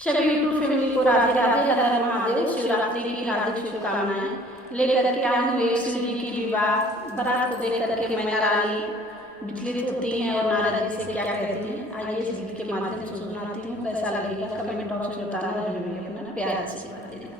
सभी YouTube family को राधे राधे, हर हर महादेव। शिवरात्रि की हार्दिक शुभकामनाएं लेकर के आई हूँ एक शिव जी की विवाह बारात को देख करके मैना रानी विचलित होती हैं और नारद जी से क्या कहती हैं, आइए इस गीत के माध्यम से सुनाती हूँ। कैसा लगेगा कमेंट बॉक्स में बताना, जरूर अपना प्यार से बात देना।